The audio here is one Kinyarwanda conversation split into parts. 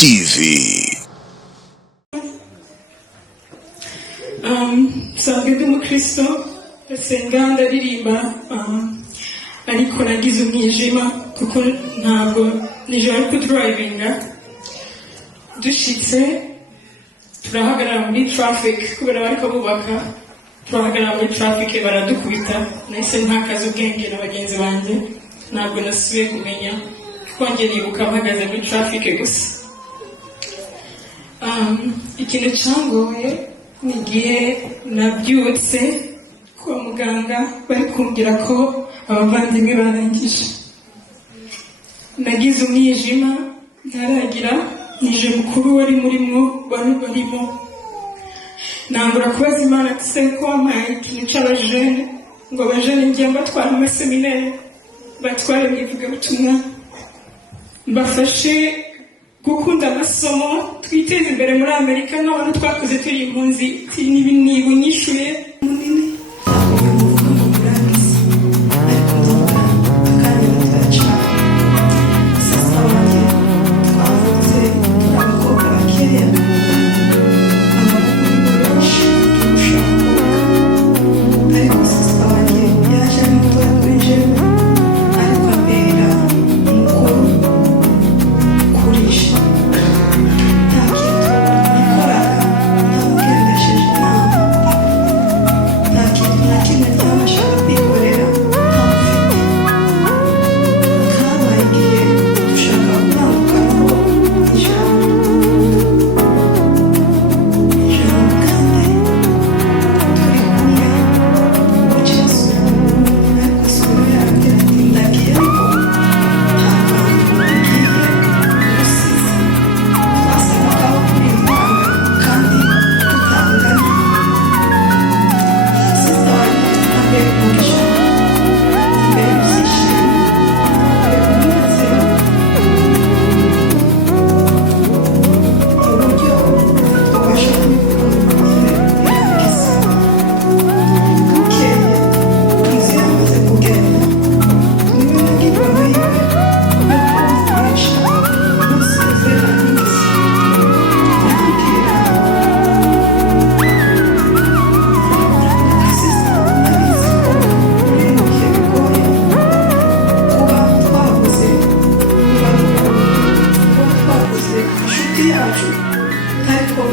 TV. Nsanzwe ndi umukristo senga ndaririmba ariko nagize umwijima kuko ntabwo nijoro ariko drivinga dushitse turahagarara muri traffic kubera bariko bubaka turahagarara muri traffic baradukubita nahise ntakaza ubwenge na bagenzi banjye ntabwo nasubiye kumenya kuko njye nibuka mpagaze muri traffic gusa. Ikintu cyangoye nigihe nabyutse kwa muganga bari kumbwira ko abavandimwe barangije. Nagize umwijima ntaragira nije mukuru wari barimo nangura kubaza Imana se ko wampaye ikintu cy'abajene ngo abajene ngiye mbatwara mu seminari batware mu ivugabutumwa mbafashe gukunda amasomo twiteze imbere muri Amerika n'abantu twakoze turi impunzi nibunyishuye munini.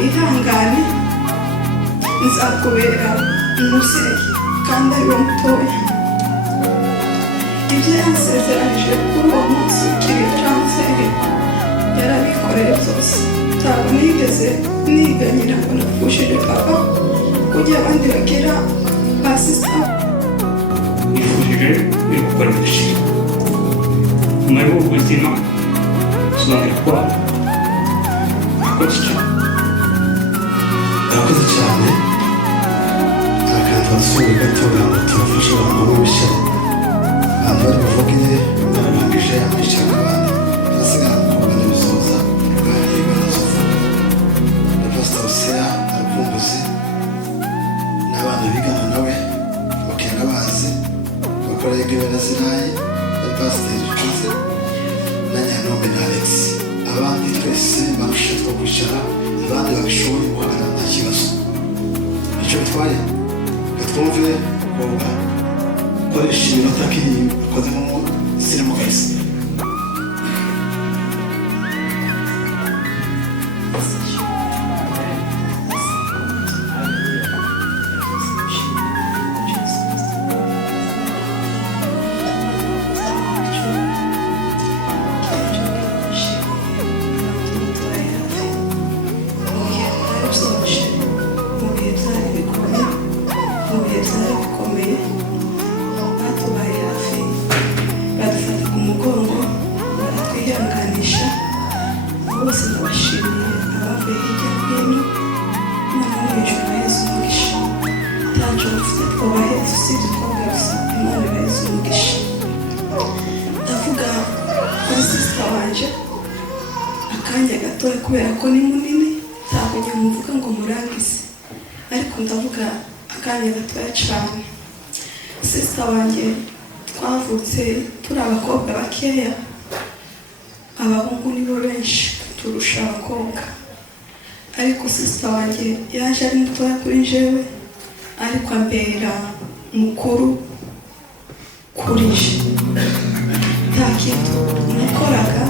Ihangane nzakubera umuseke kandi ari wo mutoya. Ibyo yansezeranije kuri uwo munsi ukiri transferi yarabikoreye byose. Ntabwo nigeze niganyira ngo napfushije papa kugira abandi bagera basisa. Nifuje gukora imishinga nyuma y'ubu buzima tuzabikora gutya. Murakoze cyane. Akantu basubire gatoya ngo tubafashe abantu b'ibishya abantu bari buvugire bararangije abicaga abandi basigara mukobwa n'ibisoza bari barazovuga na Pastor Hosea Aruvumbuzi n'abana bigana nawe bakera bazi bakora igibera zirayi na Pastor Juze na Nyanombe na Alex. Abandi twese barushe two kwicara abandi babishoboye guhagarara nta kibazo. Icyo bitwaye gatwumve umukobwa ukoresha iminota kiri akoze mu sinema wese. Ndavuga kuri sisita wanje akanya gatoya kubera ko ni munini ntabwo nyamuvuga ngo murangize ariko ndavuga akanya gatoya cyane. Sisita wanje twavutse turi abakobwa bakeya, abahungu nibo benshi turusha abakobwa, ariko sisita wanjye yaje ari mutoya kuri jewe ariko ambera mukuru kuri je. Nta kintu nakoraga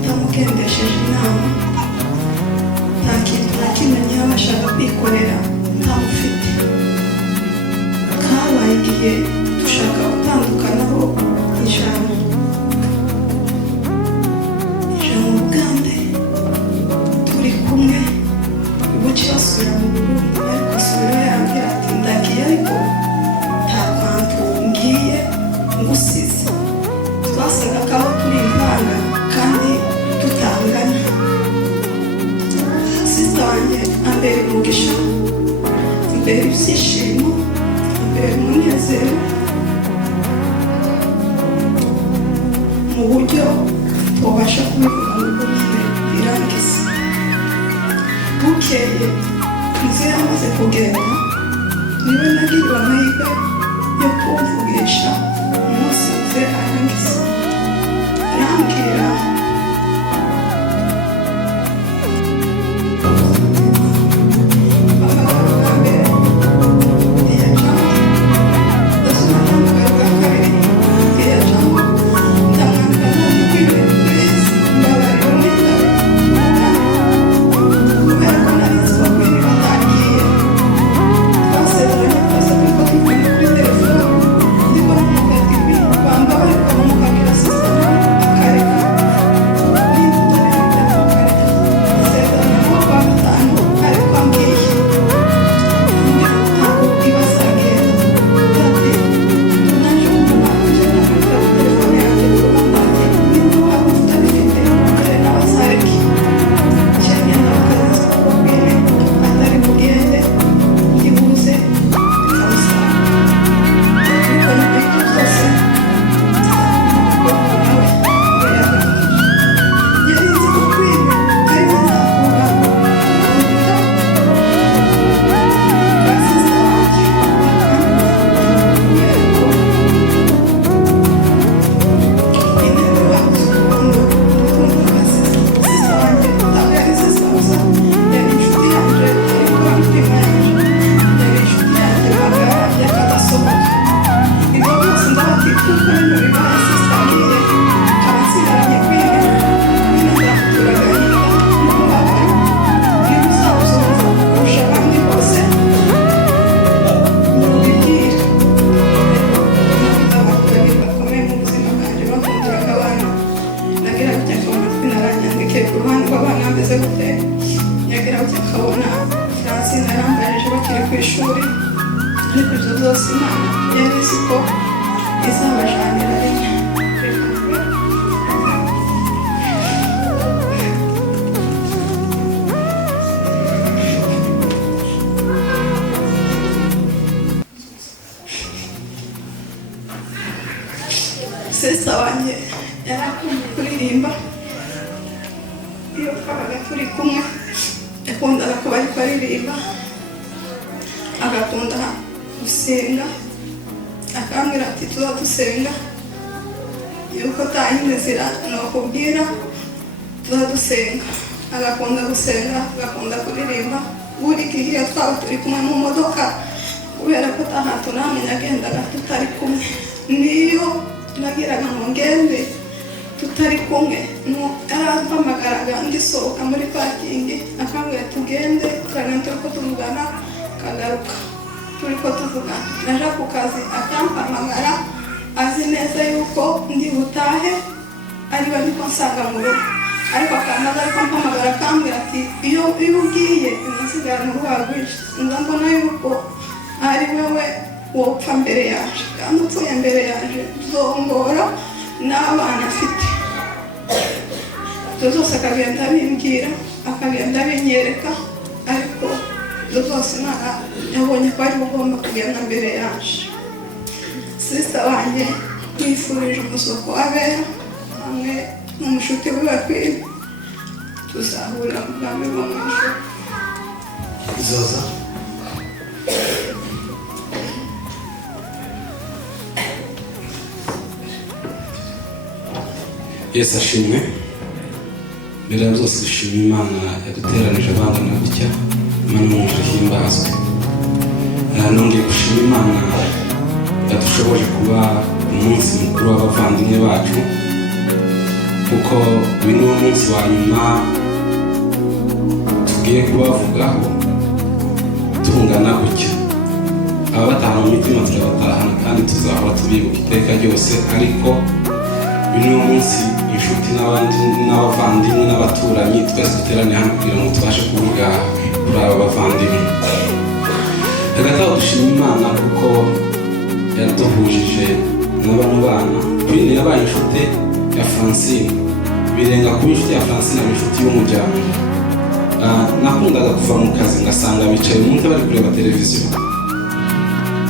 ntamugendesheje inama, nta kintu na kimwe ntiyabashaga kwikorera ntamufite. Kabaye igihe dushaka gutandukanaho ijambo ubwande turi kumwe buke basubira mu Burundi, ariko asubira yambwira ati ndagiye ariko nta kwantu ngiye ngusize. Twasaga kaho turi impanga kandi tutangana. Sisita wanjye ambera umugisha, ambera ibyishimo, ambera umunezero mu buryo tubasha kubivuga ngo burire birangize. Bukeye muze yamaze kugenda niwe nagiriwe amahirwe yo kumvugisha umunsi muze arangiza. Arambwira sisita wanjye yarakunda kuririmba. Iyo twabaga turi kumwe yakundaga kuba ariko aririmba, agakunda gusenga, akambwira ati tuza dusenga yuko nta yindi nzira nokubwira, tuza dusenga. Agakunda gusenga, agakunda kuririmba. Buri gihe iyo twaba turi kumwe mu modoka, kubera ko nta hantu namwe yagendaga tutari kumwe, niyo nagiraga ngo ngende tutari kumwe yarampamagaraga ndisohoka muri parikingi akambwira tugende tukagenda turiko tuvugana, kagaruka turiko tuvugana. Naja ku kazi akampamagara azi neza yuko ndi butahe ariwe niko nsanga mu rugo, ariko akamaze ariko ampamagara akambwira ati iyo ugiye nasigarana urwara rwinshi, nza mbona yuko ari wewe wopfa mbere yaje, kandi upfuye mbere yaje uzongora n'abana afite. Ibyo zose akagenda abimbwira, akagenda abinyereka, ariko ibyo zose Imana yabonye ko ari ugomba kugenda mbere yaje. Sisita wanjye mwifurije umusuko w'abera hamwe n'umushuti wiwe kwiwe, tuzahurira mu bwami bwo mu ijuru. Zoza Yesu ashimwe. mbere ya byose dushima Imana yaduteranije abangana gutya, Imana mwinshi himbazwe. Nongeye gushima Imana yadushoboje kuba umunsi mukuru w'abavandimwe bacu, kuko uyu ni wo munsi wa nyuma tugiye kubavugaho tungana gutya. Aba bataha mu mitima turabatahana kandi tuzahora tubibuka iteka ryose, ariko uyu ni wo munsi inshuti n'abavandimwe n'abaturanyi twese duteraniye hano kugira ngo tubashe kuvuga kuri aba bavandimwe. Hagati aho dushima Imana kuko yaduhujije na bano bana. Queen yabaye inshuti ya Francine, birenga kuba inshuti ya Francine na inshuti y'umuryango. Nakundaga kuva mu kazi ngasanga bicaye mu ntebe bari kureba televiziyo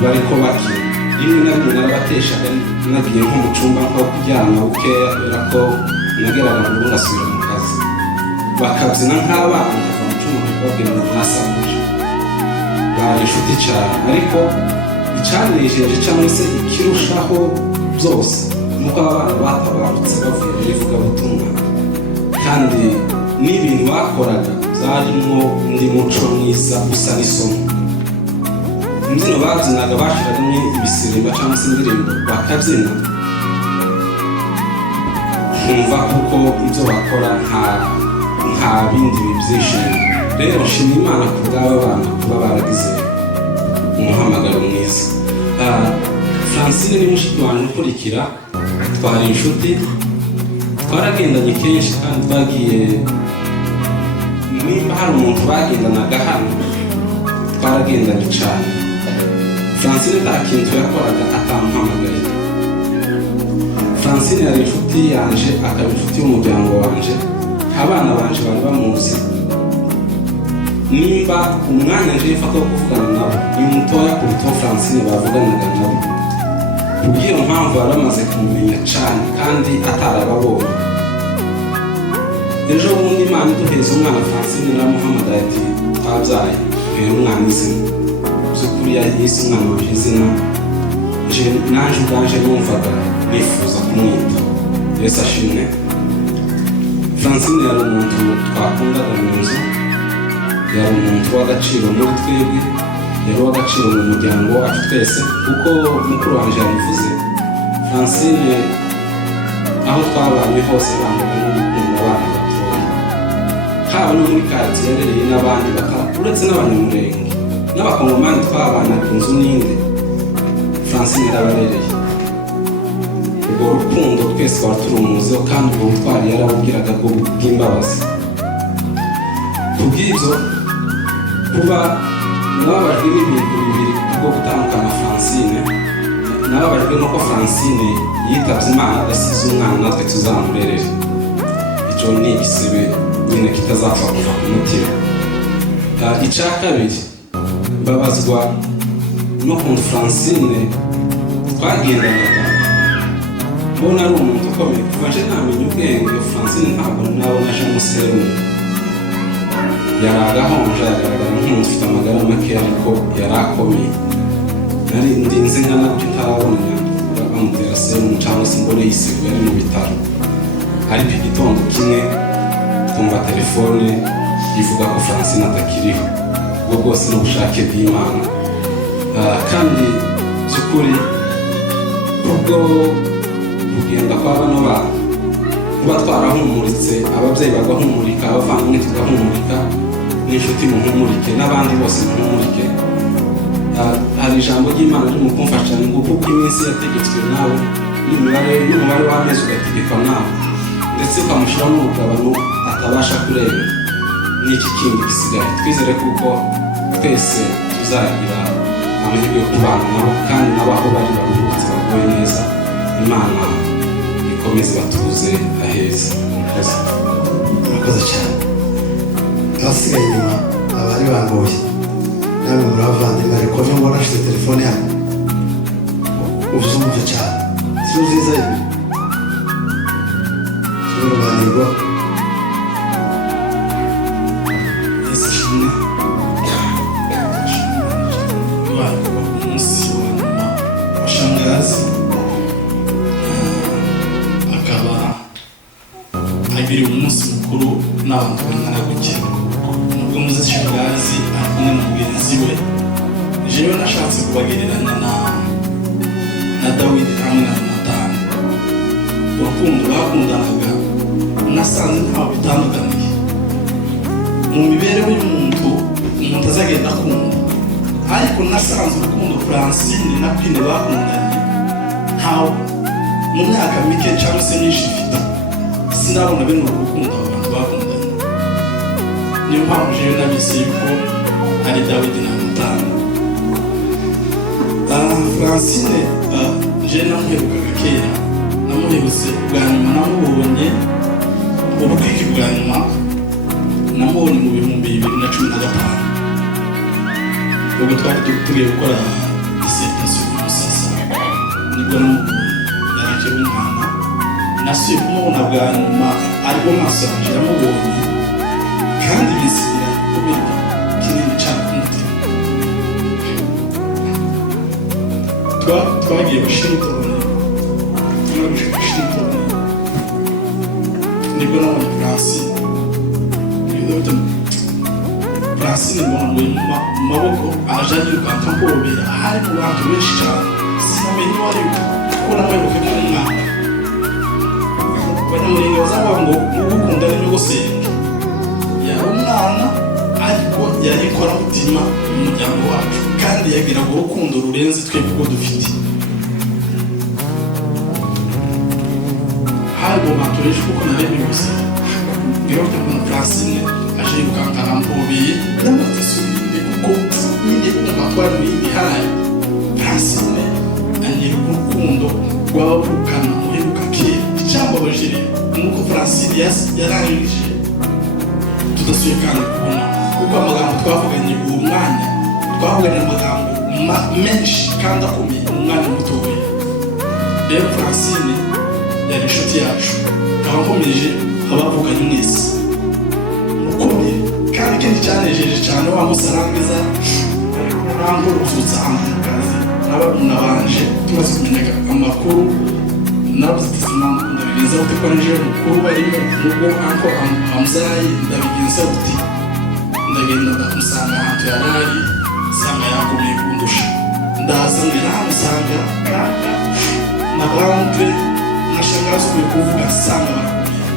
bariko bakina. Rimwe na rimwe narabateshaga nagiye nko mu cyumba nko kuryama bukeya kubera ko nageraga mu rugo ngasubira mu kazi, bakabyina nk'abana bakava mu cyumba bakababwira ngo mwasakuje. Bari inshuti cyane, ariko icyanejeje cyangwa se ikirushaho byose nuko abana batabarutse bavuye muri ivugabutumwa, kandi n'ibintu bakoraga byarimo undi muco mwiza usa n'isomo. Imbyino babyinaga bashiragamo ibisirimba cyangwa se indirimbo bakabyina, nkumva kuko ibyo bakora nta bindi bibyishimo. Rero nshima Imana ku bw'aba bana kuba baragize umuhamagaro mwiza. Francine ni mushiki wanjye ukurikira, twari inshuti, twaragendanye kenshi kandi twagiye, nimba hari umuntu bagendanaga hano twaragendanye cyane. Francine nta kintu yakoraga atamuhamagaye. Francine yari inshuti yanje, akaba inshuti y'umuryango wanje. Abana banje bari bamuzi, nimba umwanya nje yifata wo kuvugana nabo ni mutoya kuruta Francine bavuganaga nabo. Kubw'iyo mpamvu baramaze kumumenya cyane kandi atarababonye. Ejo bundi Imana iduheza umwana Francine naramuhamagaye ati twabyaye uyu umwana izina. By'ukuri yahise umwana waje izina, naje ubwanje numvaga nifuza kumwita. Yesu ashimwe. Francine yari umuntu twakundaga mu nzu, yari umuntu w'agaciro muri twebwe, yari uw'agaciro mu muryango wacu twese, kuko mukuru wanjye yabivuze. Francine aho twabanye hose bangaga no gukunda abana batoya, haba no muri karitsiye yarereye n'abandi uretse n'abanyamurenge n'abakongomani twabanaga inzu n'indi. Francine yarabarereye. Urwo rukundo twese twari turumuziho kandi ubwo butwari yarabubwiraga bw'imbabazi. Kubw'ibyo kuba nababajwe n'ibintu bibiri bwo gutandukana Francine, nababajwe nuko Francine yitabye Imana adasize umwana natwe tuzamurerere. Icyo ni igisebe nyine kitazapfa kuva ku mutima. Icya kabiri, mbabazwa no kuntu Francine twagendanaga, mbona ari umuntu ukomeye. Kuva nje ntamenya ubwenge, Francine ntabwo nabona aje muserumu. Yari agahonje, yagaragara nk'umuntu ufite amagara make, ariko yari akomeye. Nari ndinze nkana gutyo ntarabona bamutera serumu cyangwa se mbone yisigo yari mu bitaro. Ariko igitondo kimwe twumva telefone ivuga ko Francine atakiriho. Ubwo bwose n'ubushake bw'Imana. Kandi by'ukuri kubwo kugenda kwa bano bana, kuba twarahumuritse ababyeyi bagahumurika, abavandimwe tugahumurika, n'inshuti muhumurike, n'abandi bose muhumurike. Hari ijambo ry'Imana riri mu kumfasha ngo kuko iminsi yategetswe nawe n'umubare w'amezi ugategekwa nawe, ndetse ukamushyiraho n'urugabano atabasha kurenga. N'iki kindi gisigaye, twizere kuko twese tuzagira amahirwe yo kubana nabo, kandi nabo aho bari baruhutse baguye neza. Imana ikomeze batuze aheza. Murakoze cyane. Abasigaye inyuma abari bangoye, namwe muri abavandimwe, ariko niba mbona afite telefone yanyu uzumva cyane, si nziza ibi uruganirwa. Yesu ashimwe. Umunsi wa nyuma wa shangazi akaba agiriwe umunsi mukuru n'abantu bangana gutya nubwo muzi Shangazi ari kumwe na mugenzi we jewe nashatse kubagereranya na Dawidi hamwe na Yonatani urukundo bakundanaga nasanze ntaho bitandukaniye mu mibereho y'umuntu azagenda akunda ariko nasanze urukundo Francine na Pine bakundanye ntawe mu myaka mike cyangwa se nyinshi ifite sinabona bene urukundo abantu bakundanye niyo mpamvu jewe nabise yuko ari Dawidi na Yonatani. Francine jewe namuherukaga kera namuherutse bwa nyuma namubonye ubukiki bwa nyuma namubonye mu 2015 ubwo twari tugiye gukora dissertation ku Musasa nibwo yaraje umwana nasuye kumubona bwa nyuma ariko masanje yamubonye kandi bisira kubera kinini cyane kumutima twagiye Washington nibwo nabonye Francine mbona mu maboko aje yirukanka mpobera hari mu bantu benshi cyane sinamenye uwo ari we kuko namweruke nk'umwana banyamurenge bazavuga ngo mugukunda ni nyogosenge yari umwana ariko yarikora mutima umuryango wacu kandi yagiraga urukundo rurenze twebwe uko dufite hari mu bantu benshi kuko naremye gusa ngira ngo Francine aje yirukankana mpobeye n'amatisubiye kuko nyine amatwari y'imihari Francine anyereka urukundo rw'abavukana muheruka kera icyambabaje nuko Francine yarangije tudasuye kandi kubona kuko amagambo twavuganye uwo mwanya twavuganye amagambo menshi kandi akomeye mu mwanya mutoya rero Francine yari inshuti yacu abakomeje abavuganye mwese ukomeye kandi ikindi cyanejeje cyane wa musarangiza ntabwo usutse ahantu mu kazi n'ababona banje tumaze kumenya amakuru nabuzitizima ndabigenza gute ko nije mukuru barimo nubwo anko Hamzayi ndabigenza gute ndagenda ndamusanga ahantu yarari sanga yakomeye kundusha ndaza ndamusanga na bamwe na Shangazi kuri kuvuga sanga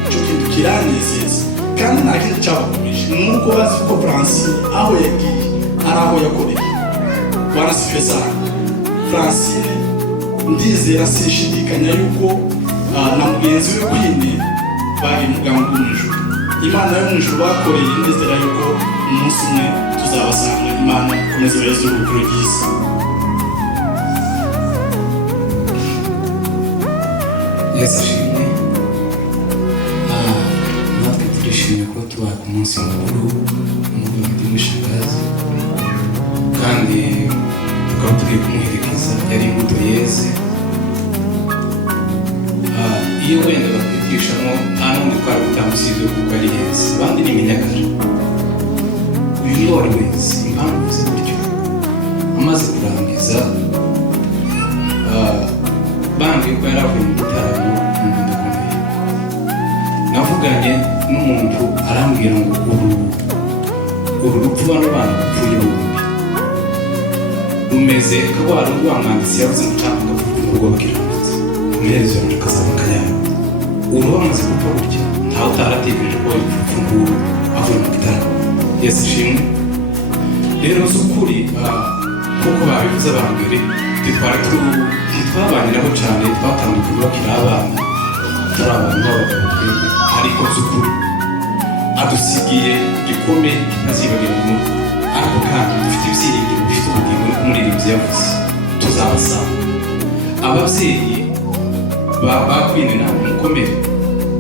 cyo kintu kiranezeza kandi nta kintu cyabakomeje nuko bazi ko Francine aho yagiye ari aho yakoreye barasifeza Francine ndizera sinshidikanya yuko na mugenzi we Pine bari mugambo w'ijuru Imana yo mu ijuru bakoreye ndizera yuko umunsi umwe tuzabasanga Imana ikomeze beza urugero ryiza. Yesu ashimwe. Natwe turishimye kuba tubaye ku munsi mukuru umugeni w'Ishangazi kandi tukaba tugiye kumuherekeza yari imbuto yeze. Iyo wenda batwigishamo nta n'undi twari gutamusize kuko ari heza abandi ni iminyagara uyu ni wari wese impamvu uzi gutyo amaze kurangiza bambwiye ko yari avuye mu gitaramo umuntu ukomeye navuganye n'umuntu arambwira ngo uru rupfu bano bana bapfuye bundi rumeze ko wari rwamwanditse yavuze ngo nshaka ngo bakiranutse umuherezo yanjye akazaba akayabo ubu bamaze gupfa gutya ntawe utaratekereje ko urupfu nguru avuye mu gitaramo. Yesu ishimwe. Rero z'ukuri kuko babivuze abambere ntitwabaniraho cyane twatandukanye bakiri abana turi abantu b'abagabo twebwe ariko z'ukuri adusigiye igikombe kitazibagirana ariko kandi dufite ibyiringiro bifite ubugingo no kumuririmbyi yavuze tuzabasanga ababyeyi bakwine nawe mukomere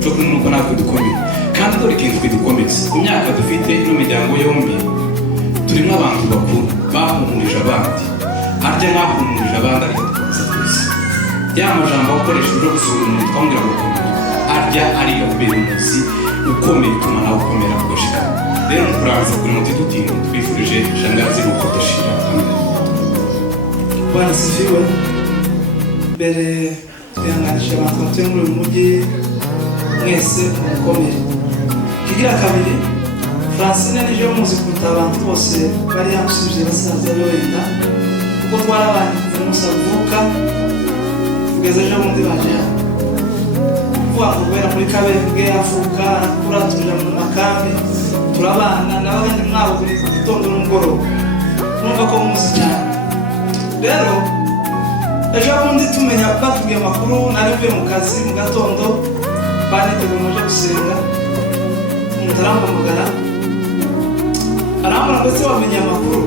cyo kumwe nuko natwe dukomere kandi dore ikintu twidukomeze imyaka dufite n'imiryango yombi turimo abantu bakuru bahumurije abandi harya mwahumurije abandi ariko tukaza twese ya majambo akoresheje yo gusura umuntu twamubwira ngo komera arya ariyo kubera umuzi ukomeye utuma nawe ukomera kugashika. Rero ntikurangiza kuri muti dutinda twifurije Shangazi nuko udashira hamwe. Bwana sifiwe. Mbere twihanganisha abantu batuye muri uyu mujyi mwese mukomere. Iki ikigira kabiri Francine nije muzi kuruta abantu bose bari yamusubije basaza be wenda kuko twarabanye kuva umunsi avuka kugeza ejo bundi baje hano kuvuga ngo kubera muri Kabembwe avuka arakura tuja mu makambi turabana nabaga ndi mwabo buri gitondo n'umugoroba numva ko muzi cyane rero ejo bundi tumenya batubwiye amakuru nari mvuye mu kazi mu gatondo baniteguye muje gusenga umutarampamagara arambara ndetse wamenye amakuru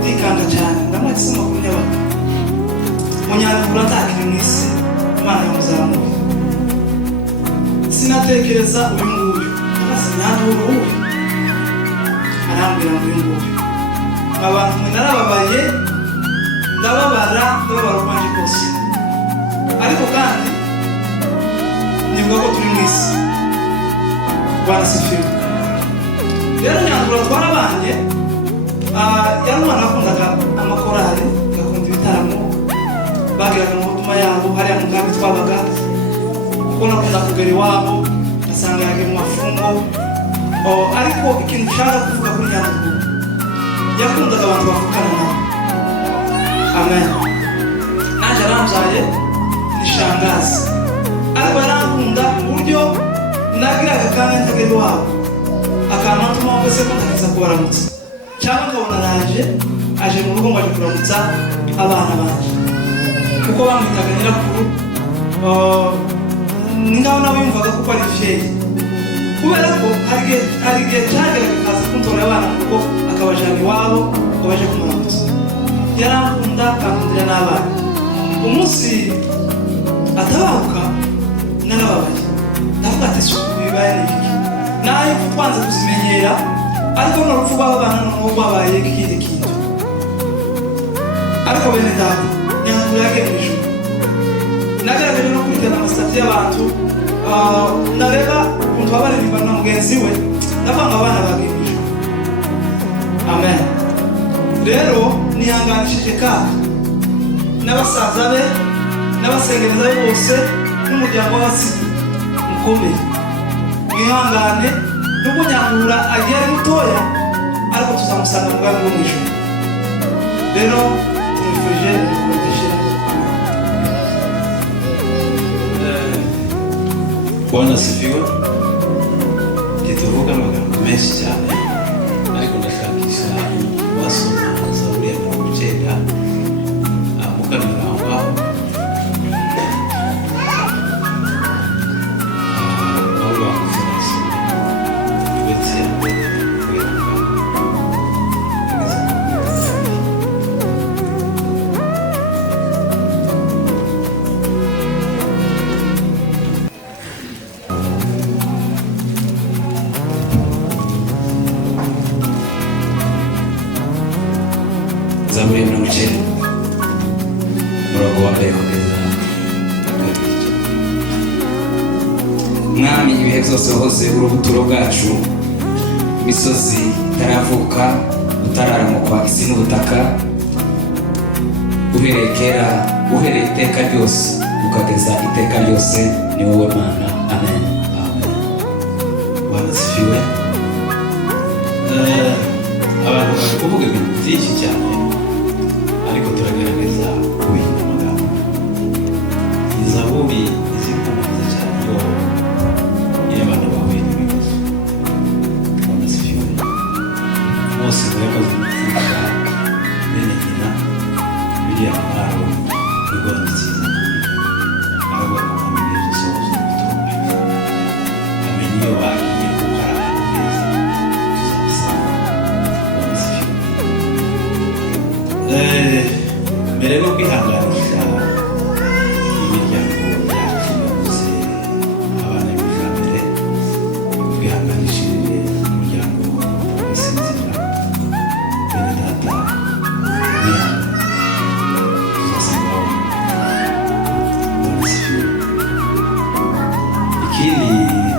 ndikanga cyane ndamwatse amakuru y'abantu munyandikura atakiri mu isi Imana yamuzamuye sinatekereza uyu nguyu sinandura uyu arambwira ngo uyu nguyu abantu mwe narababaye ndababara rwanje kose ariko kandi nivuga ko turi mu isi barasifiwe rero nyandura twarabanye yari umwana wakundaga amakorali agakunda ibitaramo bagiraga amahotuma yabo hariya mu nkambi twabaga kuko nakunda kugera iwabo asanga yagiye mu mafungo ariko ikintu ushaka kuvuga kuri nyandura yakundaga abantu bavukana nabo amen nanjye arambyaye ni shangazi ariko yarankunda mu buryo nagiraga kandi ntagera iwabo akanatuma wese ko ntaza kubaramutsa cyangwa nkabona aje mu rugo ngo aje kuramutsa abana banje kuko bamwitaga nyirakuru ngaho nawe yumvaga kuko ari vyeyi kubera ko hari igihe cyageraga akaza kuntora abana kuko akabajana iwabo ngo baje kumuramutsa yarankunda akakundira n'abana umunsi atabahuka narababaye ndavuga ati suku bibaye iki nayo twanze kuzimenyera ariko n'urupfu rw'abana n'ubu rwabaye ikindi kintu ariko bene data nyandura yagiye mu ijuru nagaragaje no kurikirana amasitati y'abantu nareba ukuntu babaririmba na mugenzi we ndavuga ngo abana bagiye mu ijuru amen rero nihanganishije kaka n'abasaza be n'abasengereza be bose n'umuryango w'abasizi mukomeye mwihangane nubwo nyandura agiye ari mutoya ariko tuzamusanga mu bwami bwo mu ijuru rero tumwifurije kubateshera Bwana asifiwe. Tuvuga amagambo menshi cyane ariko ndashakisha basoma Zaburi ya 90 mukamirangwa Zaburi ya 90 murongo wa mbere kugeza Mwami ibihe byose wahoze urubuturo bwacu imisozi itaravuka utararamukwa isi n'ubutaka uhereye kera uhereye iteka ryose ukageza iteka ryose ni wowe Mana amen amen Bwana asifiwe. Abantu bari kuvuga ibintu byinshi cyane ariko turagerageza kubihinda amagambo. Zaburi izikumaza cyane iyo abantu bahuye n'ibibazo. Bwana asifiwe. Mose yamaze gupfusha bene nyina biriya mwaro nibwo yanditse aho bamuhamiriye igisohozo cy'ubutumwa. Amenye iyo bagiye gukora neza tuzabisanga. Bwana asifiwe. Mbere yo kwihanganisha imiryango yacu yabuze abana b'ijambere twihanganishije umuryango w'isinzira bene data tuzasanga ikindi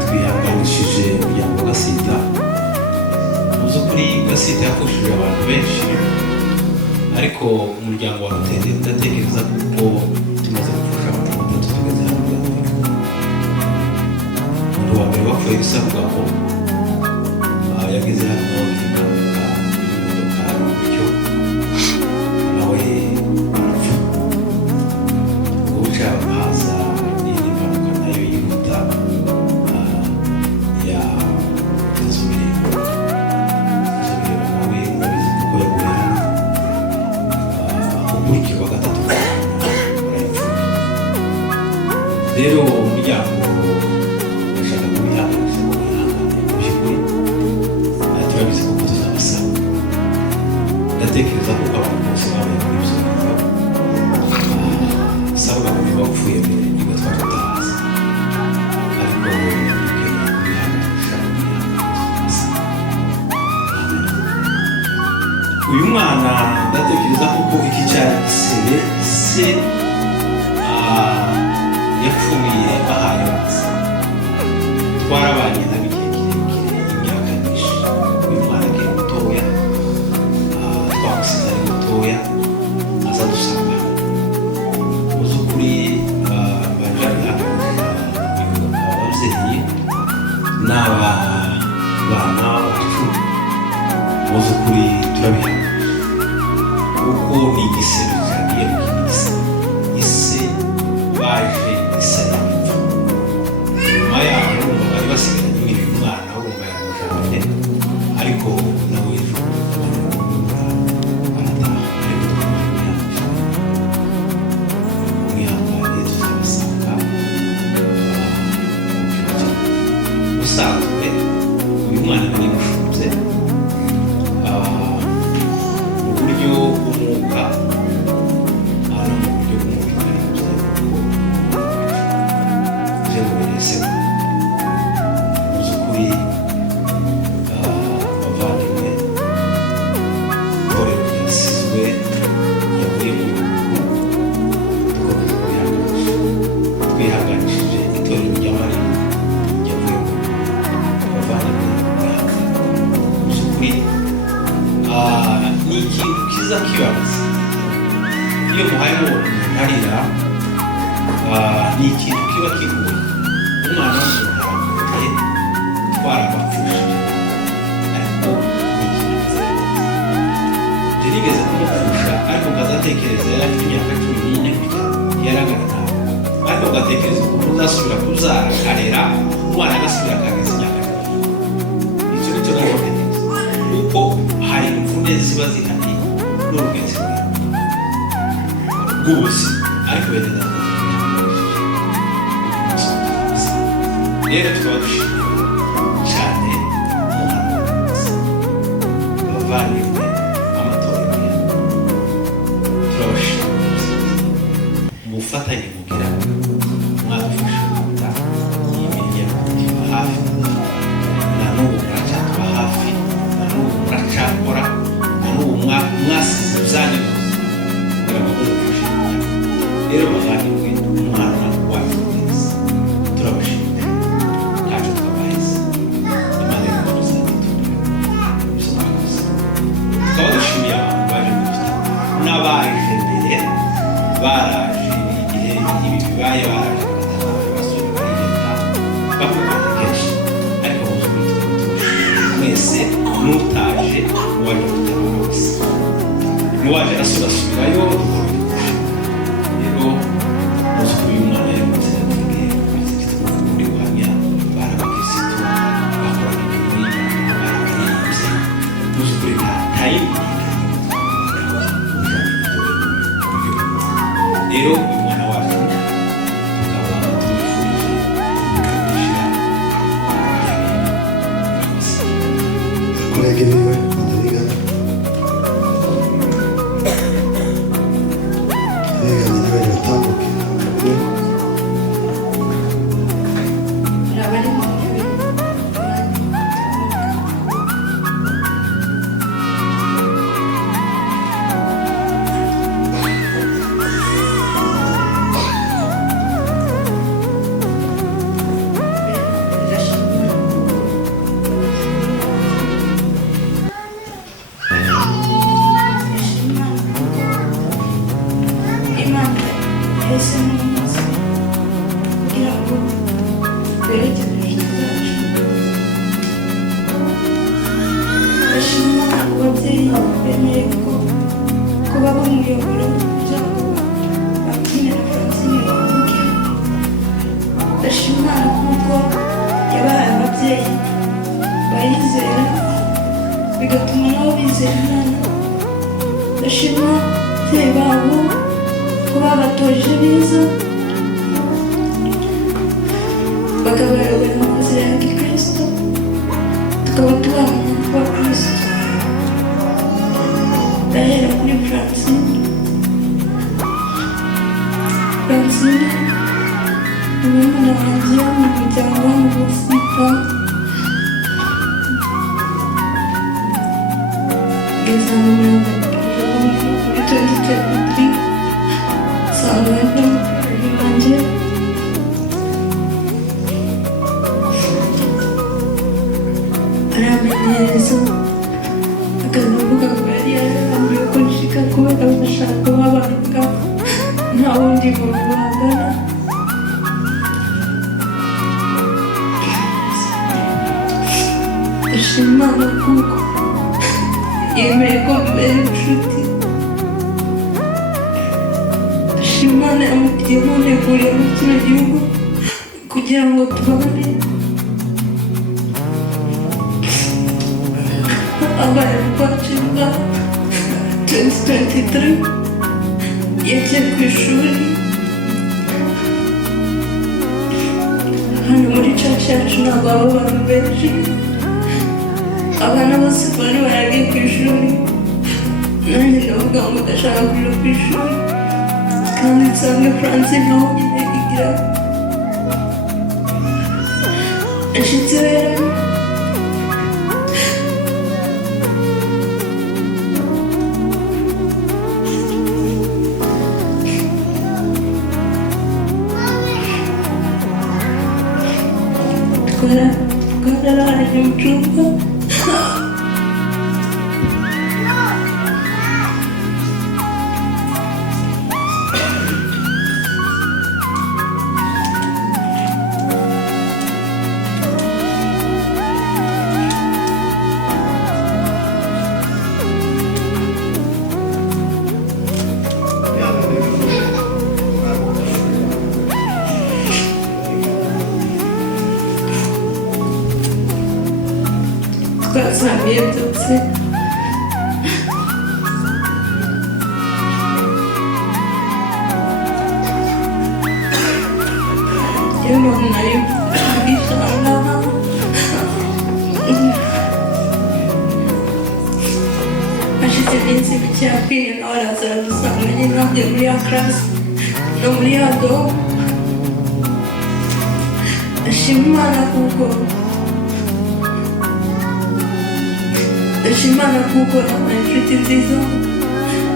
twihanganishije umuryango wa Gasita. Mu by'ukuri Gasita yapfushije abantu benshi ariko umuryango wa Rutende udatekereza kuko tumaze gupfusha abantu 3 tugeze hano. Umuntu wa mbere wapfuye bisavuga ko yageze hano nawe impanuka imodoka y'uburyo nawe arapfa ubuca haza iyindi mpanuka nayo yihuta ya Zubireba nawe urabizi kuko yaguye hano ukurikira wa gatatu barapfa rero umuryango urashaka kubihanganisha mu by'ukuri turabizi kuko tuzabasaba ndatekereza ko abantu bose babaye muri ibyo bintu usabwa kuba wapfuye mbere niba twari tutahazi ariko dukeneye kubihanganisha uyu mwana ndatekereza kuko iki cyari gisebe se yapfuye ahaye hasi twarabanye nawe igihe kirekire imyaka myinshi uyu mwana akiri mutoya twamusize ari mutoya aza dusanga mu by'ukuri baje ababyeyi n'aba bana bacu mu by'ukuri turabihanganisha kuko ni igisebe cyagiye mu kindi gisebe ise baje isa n'imipfu nyuma yaho bari basigaranye nyine umwana urumva yamujanye ariko nawe ejo arataha ariko mwihangane tuzabasanga usanzwe uyu mwana nari mushubye mu buryo bw'umwuka no mu buryo bw'umubiri wese mu by'ukuri abavandimwe itorero ryasizwe yavuye mu bihugu dukomeza kwihanganisha twihanganishije itorero rya Mariya yavuye mu bavandimwe mu by'ukuri ni ikintu kiza kibabaza iyo muhaye umuntu arira ni ikintu kiba kigoye umwana w'umuntu aragoye twarabapfushije ariko ni ikintu kiza je nigeze kumupfusha ariko ngazatekereza yari afite imyaka 14 kujya yaragaragara ariko ngatekereza ukuntu uzasubira kuzara akarera umwana agasubira akageza imyaka 14 icyo nicyo natekereza kuko hari imvune ziba zihari n'urugenzi rw'ubuzima ariko yenda rero tukaba dushimiye cyane umuhanuzi abavandimwe amatorero turabashimiye mu bufatanye mugira mwadufasha kuruta iyi miryango iba hafi na n'ubu muracyatuba hafi na n'ubu muracyakora na n'ubu mwasize ibyanyu kugira ngo mudufashe rero bavandimwe umwana wacu mwiza turabashimiye ntacyo twabaheze imana y'umukozi tukaba dushimiye abantu baje gufita n'abaje mbere baraje igihe ibi bibaye baraje basore barigenda bakugana kenshi ariko mu by'ukuri tukaba mwese n'utaje n'uwaje gutema wese n'uwaje asubirayo rero uyu mwana yavutse yavuye muri buhamya barabakirisitu bakorana imirimo y'Imana barabaririmvye mu by'ukuri nta yindi rero uyu mwana wacu tukaba tumwifurije gushyira kuregeriwe ndariga nawe batambuke kuba bamuyobora kugira ngo babyine na Francine bavuge. Ndashima Imana kuko yabahaye ababyeyi bayizera bigatuma nabo bizera Imana. Ndashima ababyeyi babo ko babatoje neza bakabayobora mu nzira ya Gikristo tukaba tubana kuba Kristo. Ndahera kuri Francine ni murumuna wanjye wo mu muryango w'Amasita. Ngeze hano muri 2023 nsanga ari wanjye aramenyereza akavuga ngo yari yarambuye ko nshika kubera abashaka b'abanga nta wundi muntu wangana. Ndashima Imana kuko yemeye ko mbere inshuti. Ndashima Imana yamutiye munteguriye mu kino gihugu kugira ngo tubane. Abaye Rwacibwa 2023 yagiye ku ishuri hano muri church yacu ntabwo aba abantu benshi. Abana bose bari baragiye ku ishuri nanjye ndavuga ngo ndashaka kujya ku ishuri kandi nsange Francine naho nyine igira inshuti rero. Twararanye mu cyumba twasangiye byose. Iyo umuntu nari bwishanga hashize iminsi mike yakwiriye nawe araza aradusanga nyine nabyo muri ya karasi no muri ya dobo. Ndashima Imana kuko ndashima Imana kuko nabaye inshuti nziza.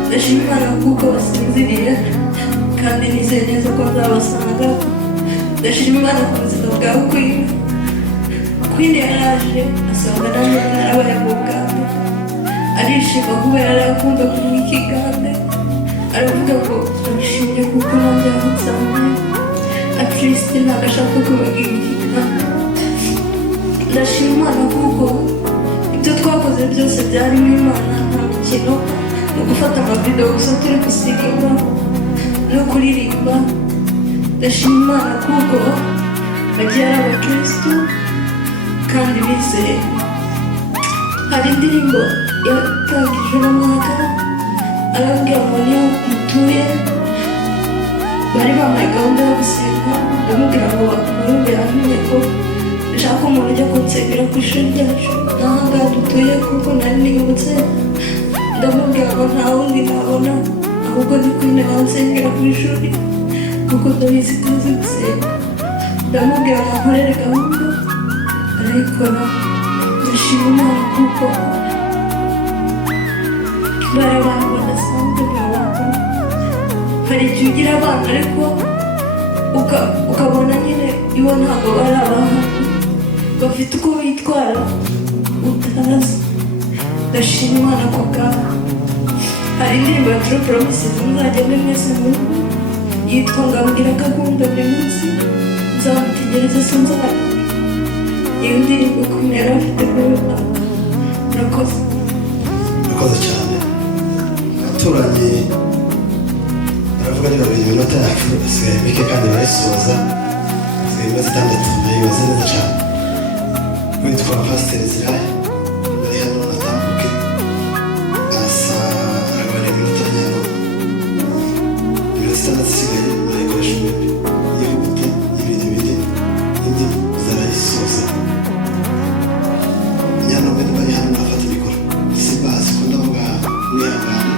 Ndashima Imana kuko basinziriye kandi nizeye neza ko nzabasanga. Ndashima Imana ku buzima bwawe Queen yaraje asanga nanjye narabaye mu bwami. Arishima kuba yarakunda kunywa ikigande aravuga ngo ndashimye kuko nanjye yamusanze at least ntabwo ashaka kubagira ikigande. Ndashima Imana kuko ibyo twakoze byose byarimo Imana nta mikino no gufata amavidewo gusa turi gusiga no kuririmba. Ndashima Imana kuko bagiye ari abakristo kandi bizeye. Hari indirimbo yatangije n'umwaka arambwira ngo niyo mutuye bari bambaye gahunda yo gusenga ndamubwira ngo bakumurumbe amenye ko nshaka umuntu ujya kunsengera ku ishuri ryacu n'ahangaha dutuye kuko nari nibutse. Ndamubwira ngo nta wundi nabona ahubwo ni Queen wansengera ku ishuri kuko ndabizi ko azi gusenga. Ndamubwira ngo nkorere gahunda arayikora. Ndashima Imana kuko bari abantu badasanzwe b'abantu. Hari igihe ugira abana ariko ukabona nyine ibo ntabwo bari abantu bafite uko bitwara utazi. Ndashima Imana ku bwawe. Hari indirimbo ya True Promises muzajya mwese yitwa ngambwira gahunda buri munsi nzamutegereza sinzara. Iyo ndirimbo Queen yari afite kuri we. Murakoze murakoze cyane. abaturanyi baravuga ni babiri iminota yacu isigaye mike kandi barayisoza isigaye iminota 6 nayibaze neza cyane witwa Pasiteri Zirayi bari hano natambuke asa arabara iminota yawe iminota 6 isigaye barayikoresha umwembe yihute ibiri indi zarayisoza nyana mbere bari hano nafata imikoro sibazi ko ndavuga mwihangane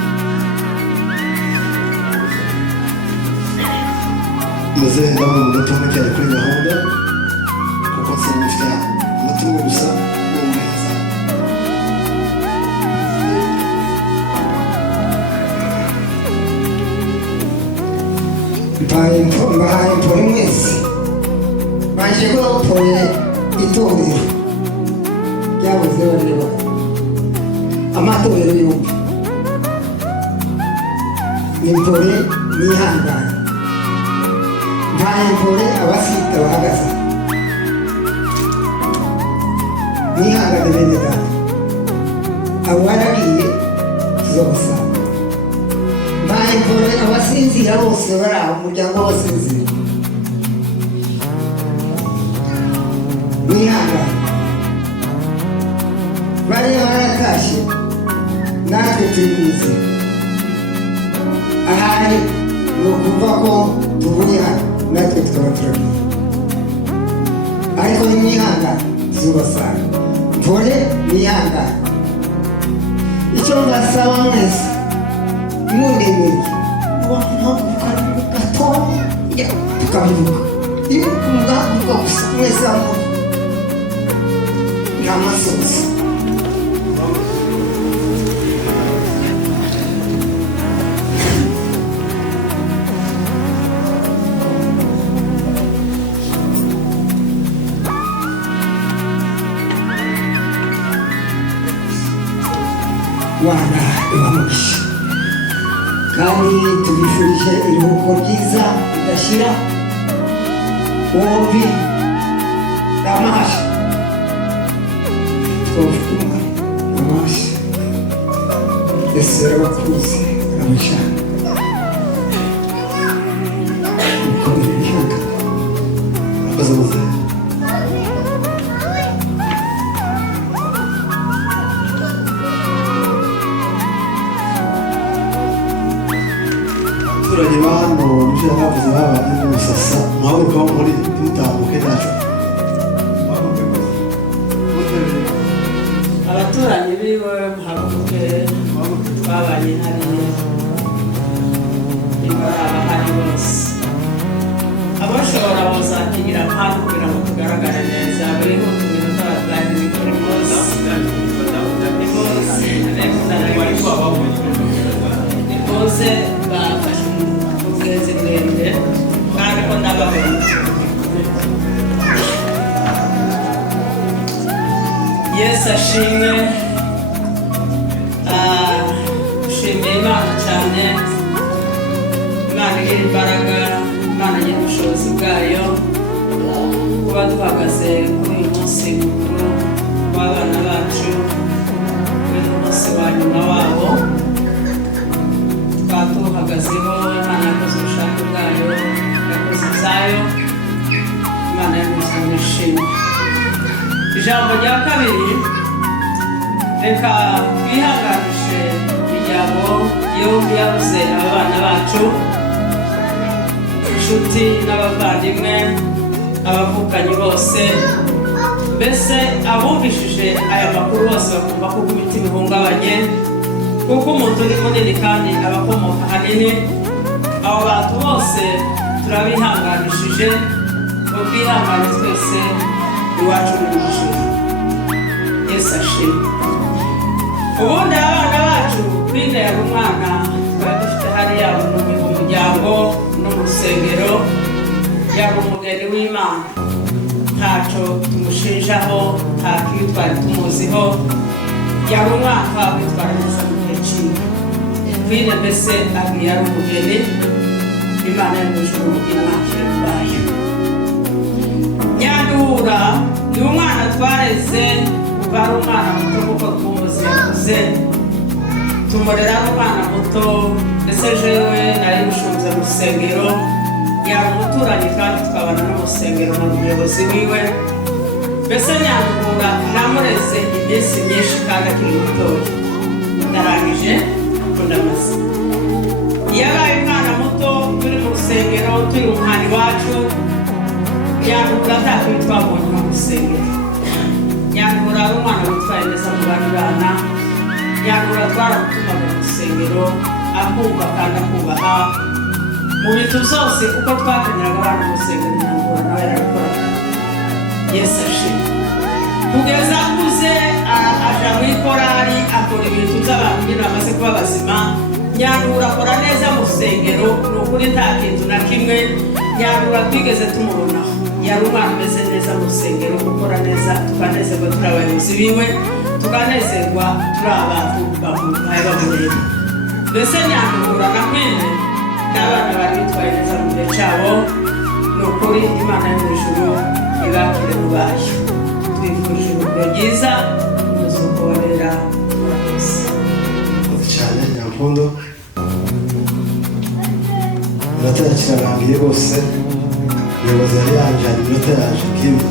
maze ndabona umunota umwe cyane kuri gahunda kuko nsaba mufite umutima gusa n'umweza mbahaye mpore mwese baje kuropore itorero ryabuze bareba amatorero yumva nimpore nihangane mbahaye mpore abasita bahagaze nihangane bene data abo baragiye tuzabasanga mbahaye mpore abasinzira bose bari aho umuryango w'abasinzira nihangane bari baratashye natwe tubizi ahari ni ukuva ko tuvuye hano natwe tukaba turabizi ariko nimwihangane tuzabasanga mpore nihangane icyo mbasaba mwese nundemeye ubukaniro gatoya tukabivuga iyo umugabuka gusa mwese hamwe nta masozi wana ibamugisha kandi tubifurije iruhuko ryiza ridashira wumvi ramasha twovuga ramasha ese rabakuze ramasha ukomeye bihanga akoze muze abaturage ba hano nibyo bavuze babanye n'umusasa muhaguruka muri mutambuke nacu abaturanyi biwe muhaguruke babanye hariya niba abahari bose abashobora bazakigira mpamvu kugira ngo tugaragare neza buriho utuminota batanga imikoro imuzi nimuze bafashe umugezi muremure kandi ko n'ababona yesu ashimwe dushimiye imana cyane imana igira imbaraga imana igira ubushobozi bwayo kuba duhagaze kuri uyu munsi mukuru w'abana bacu kuri uyu munsi wa nyuma wabo tukaba tuwuhagazeho imana yakoze ubushake bwayo yakoze ibyayo imana yakoze ishimwe ijambo rya kabiri reka twihanganishe imiryango yombi yabuze abana bacu inshuti n'abavandimwe abavukanyi bose mbese abumvishije aya makuru bose bakumva ko imitima ihungabanye kuko umuntu ni munini kandi abakomoka hanini abo bantu bose turabihanganishije ngo twihangane twese iwacu mu ijuru yesu ashimwe ubundi abana bacu binde yari umwana twari dufite hariya mu muryango no mu rusengero yari umugeni w'imana ntacyo tumushinjaho nta kibi twari tumuziho yari umwaka witwara neza mu gihe cyiwe binde mbese agiye ari umugeni imana y'ijuru imwakira bayo nyandura ni umwana twareze kuva ari umwana muto kuko twumuzi yakuze tumurera n'umwana muto ndetse jewe nari mushinze mu rusengero yari umuturanyi kandi tukabana no mu rusengero na umuyobozi wiwe mbese Nyandura namureze iminsi myinshi kandi akiri mutoya narangije kundamaze yabaye umwana muto turi mu rusengero turi umuhani wacu Nyandura ntakiri twabonye mu rusengero Nyandura ari umwana witwaye neza mu bandi bana Nyandura twaramutumaga mu rusengero akumva kandi akubaha mu bintu byose uko twakeneraga abana mu rusengero Nyandura nawe yarabikoraga Yesu ashimwe kugeza akuze aja muri korari akora ibintu by'abantu nyine bamaze kuba bazima Nyandura akora neza mu rusengero ni ukuri nta kintu na kimwe Nyandura twigeze tumubonaho yari umwana umeze neza mu rusengero gukora neza tukanezerwa turi abayobozi biwe tukanezerwa turi abantu bamuhaye bamureba mbese Nyandura na kwine n'abana bari bitwaye neza mu gihe cyabo ni ukuri Imana yo mu ijuru ibakire mu bayo twifurije urugero rwiza umuzuko wabera murakoze cyane Nyampundu iminota yakirarangiye rwose umuyobozi yari yanjanye iminota yaje bwiwe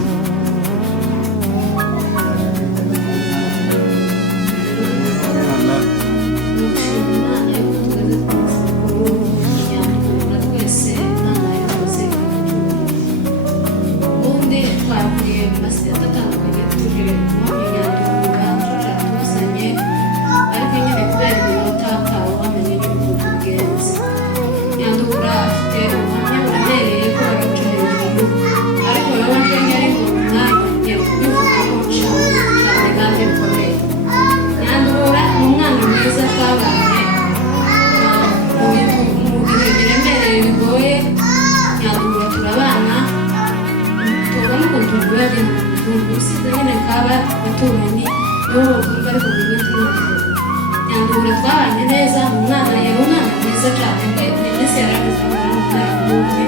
Nyandura twabanye neza umwana yari umwana mwiza cyane ndetse yarabuze umwana w'umwe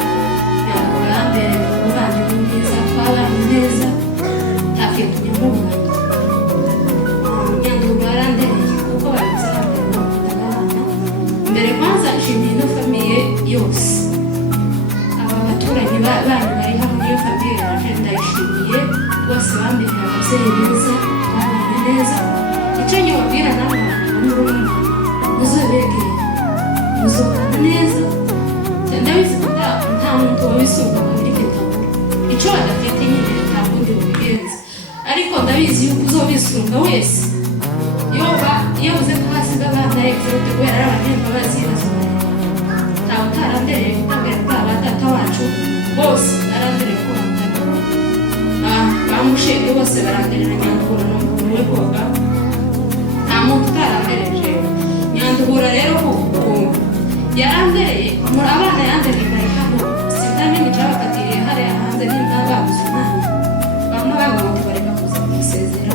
Nyandura mbere umuvandimwe mwiza twabanye neza nta kintu nyamubona Nyandura yarandereye kuko babuze abana bakundaga mbere kwanza nshimiye ino famiye yose aba baturanyi banyu bari hamwe iyo famiye yaje ndayishimiye bose bambereye ababyeyi beza twabanye neza icyo nyababwira namwe muzobegere muzobana neza ndabizi nta muntu wabisunga muri Kitabura icyo badafite nyine nta bundi bubigenza ariko ndabizi yuko uzobisunga wese iyo uze ko hasiga abana exote kubera ari abanyembabazi ntawe utarandereye gutambira kuri aba data wacu bose barandereye ko bamushenge bose baranderera Nyandura n'umuntu we koga nta muntu utarandereje Nyandura rero kuko yarandereye muri abana yandereye bari hano sindamenye icyabakatiriye hariya hanze nimba babuze umwana bamwe bavuga ngo bareka kuza kumusezera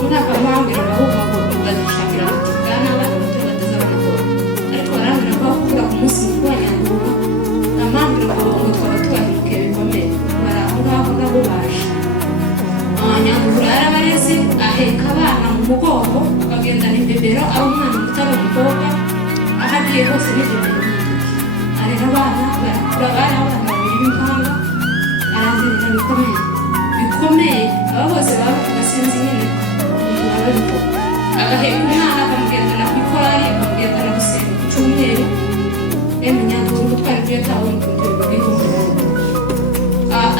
umwaka mwambwira ahubwo ngo bazishakira amatika n'abana bato bateze abana ariko barambwira ko kuvuga ku munsi mukuru wa Nyandura amambwira ngo twaba tubaherukiye bikomeye bari aho ngaho nabo baje Nyandura yarabareze aheka abana mu mugongo akagendana imbebero aho umwana muto ari umukobwa aho agiye hose n'ibyo arera abana barakura bari abana babiri b'impanga arangerera bikomeye aba bose bavuga sinzi nyine umuntu bababikora agaheka umwana akamugendana ku ikorari akamugendana gusenga ku cyumweru Nyandura umutwari bw'iyo tawe mu rwego rw'igihugu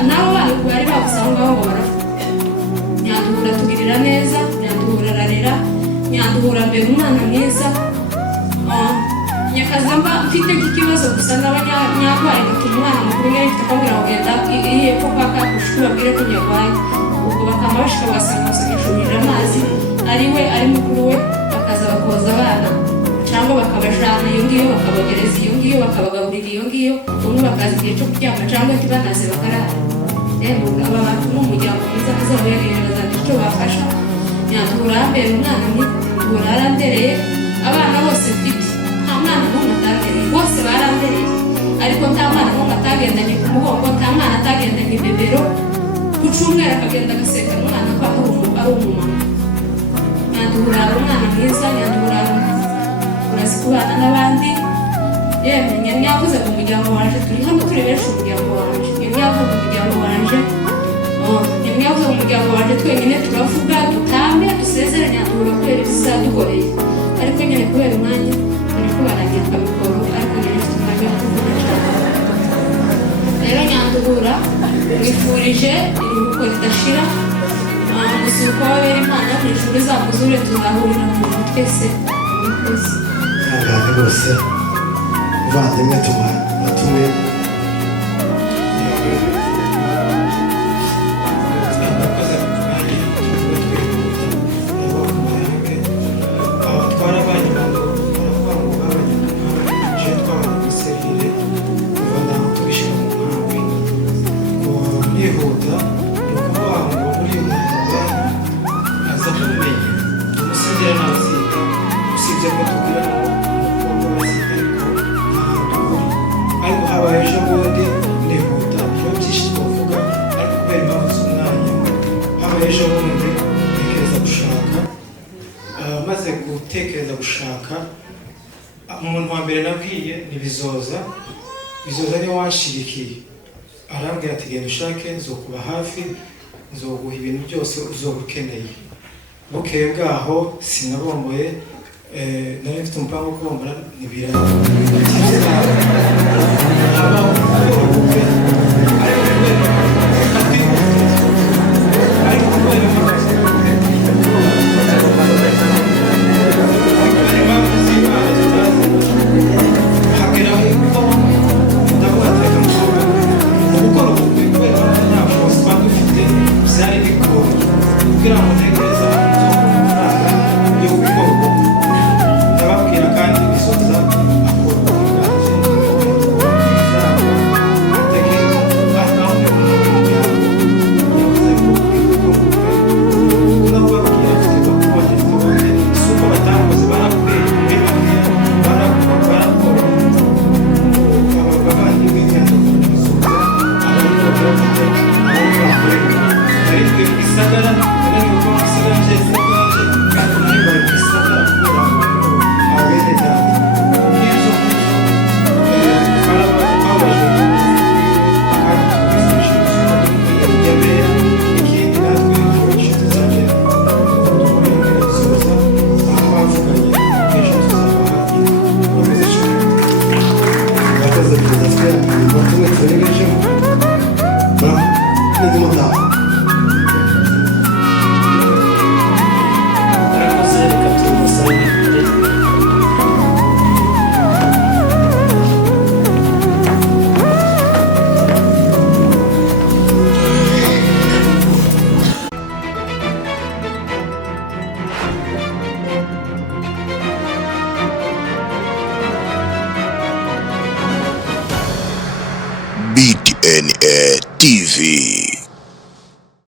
nabo bana bari babuze aho ngaho ngo baravuga Nyandura tugirira neza Nyandura ararera Nyandura mbere umwana mwiza nyakaza mba mfite nk'ikibazo gusa n'abanyarwaye batuma umwana mukuru niyo yifite akabwira ngo genda iye ko kwa kakushu babwire ko nyarwaye ubwo bakaba bashika basanga basagashurira amazi ari we ari mukuru we bakaza bakoza abana cyangwa bakabajana iyo ngiyo bakabogereza iyo ngiyo bakabagaburira iyo ngiyo umwe bakaza igihe cyo kuryama cyangwa ntibanaze bakarara rero aba bantu n'umuryango mwiza muzabuyagereza icyo bafasha Nyandura mbere umwana Nyandura yarandereye abana bose mfite nta mwana n'umwe atagereye bose barandereye ariko nta mwana n'umwe atagendanye ku mugongo nta mwana atagendanye ibebero ku cyumweru akagenda agaseka n'umwana ko ari umumama Nyandura ari umwana mwiza Nyandura kubana n'abandi yemenya ntiyavuze mu muryango wanje turi hano turi benshi umuryango wanje ntiyavuze mu muryango wanje ntiyavuze mu muryango wanje twenyine turavuga dutambe dusezeranya duhura kubera ibizadukoreye ariko nyine kubera umwanya turi kubarangira tukabikora ariko nyine mfite umwanya wo kuvuga cyane rero Nyanduhura mwifurije iruhuko ridashira gusuka wabera Imana mu ijuru izamuzure tuzahurira mu ijuru twese murakoze ihangane rwose uvandimwe tubatume maze gutekereza gushaka umuntu wa mbere nabwiye ni Bizoza niwe wanshirikiye arambwira ati genda ushake nzokuba hafi nzoguha ibintu byose uzoba ukeneye bukeye bwaho sinabomboye nari mfite umupango wo kubombora n'ibiraro BTNA TV.